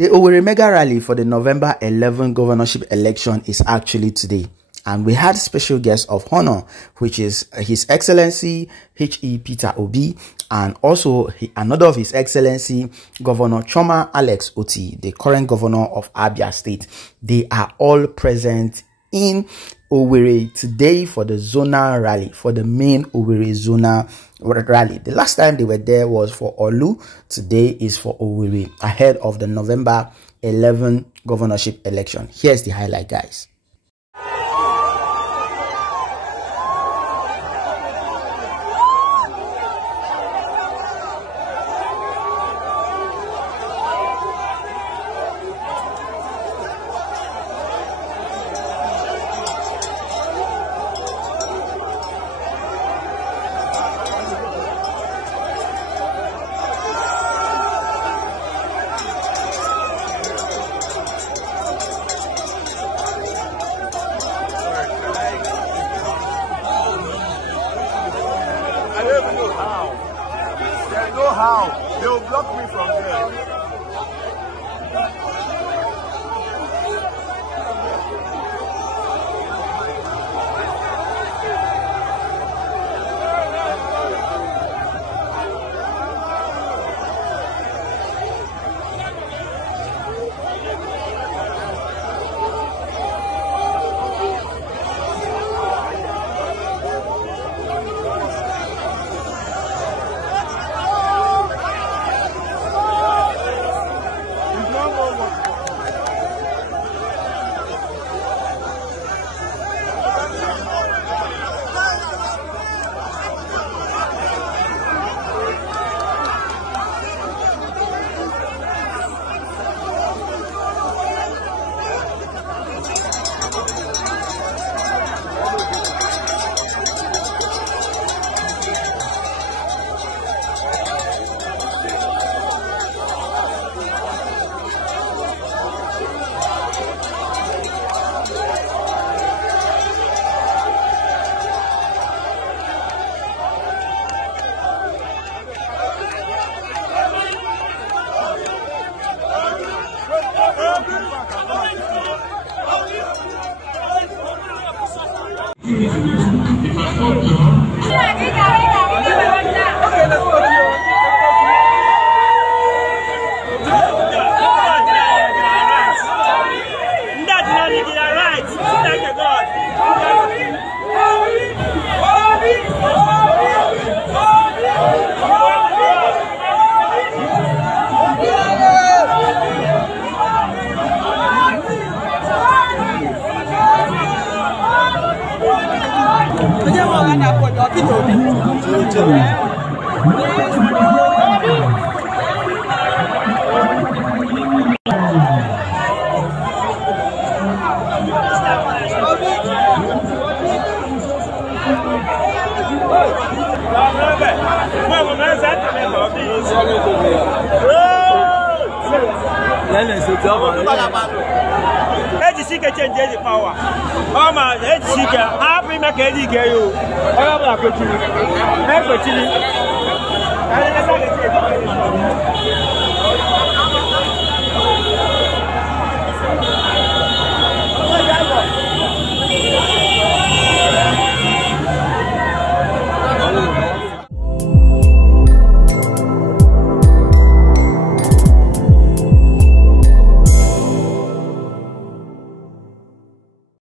The Owerri mega rally for the November 11 governorship election is actually today. And we had special guest of honor, which is His Excellency H.E. Peter Obi, and also another of His Excellency Governor Alex Otti In, the current governor of Abia State. They are all present in Owerri today for the zonal rally, for the main Owerri zonal rally. The last time they were there was for Olu. Today is for Owerri, ahead of the November 11 governorship election. Here's the highlight, guys. How? They'll block me from there. Edochie can change the power. Oh man, Edochie can happy make Edochie get you. Oh my God,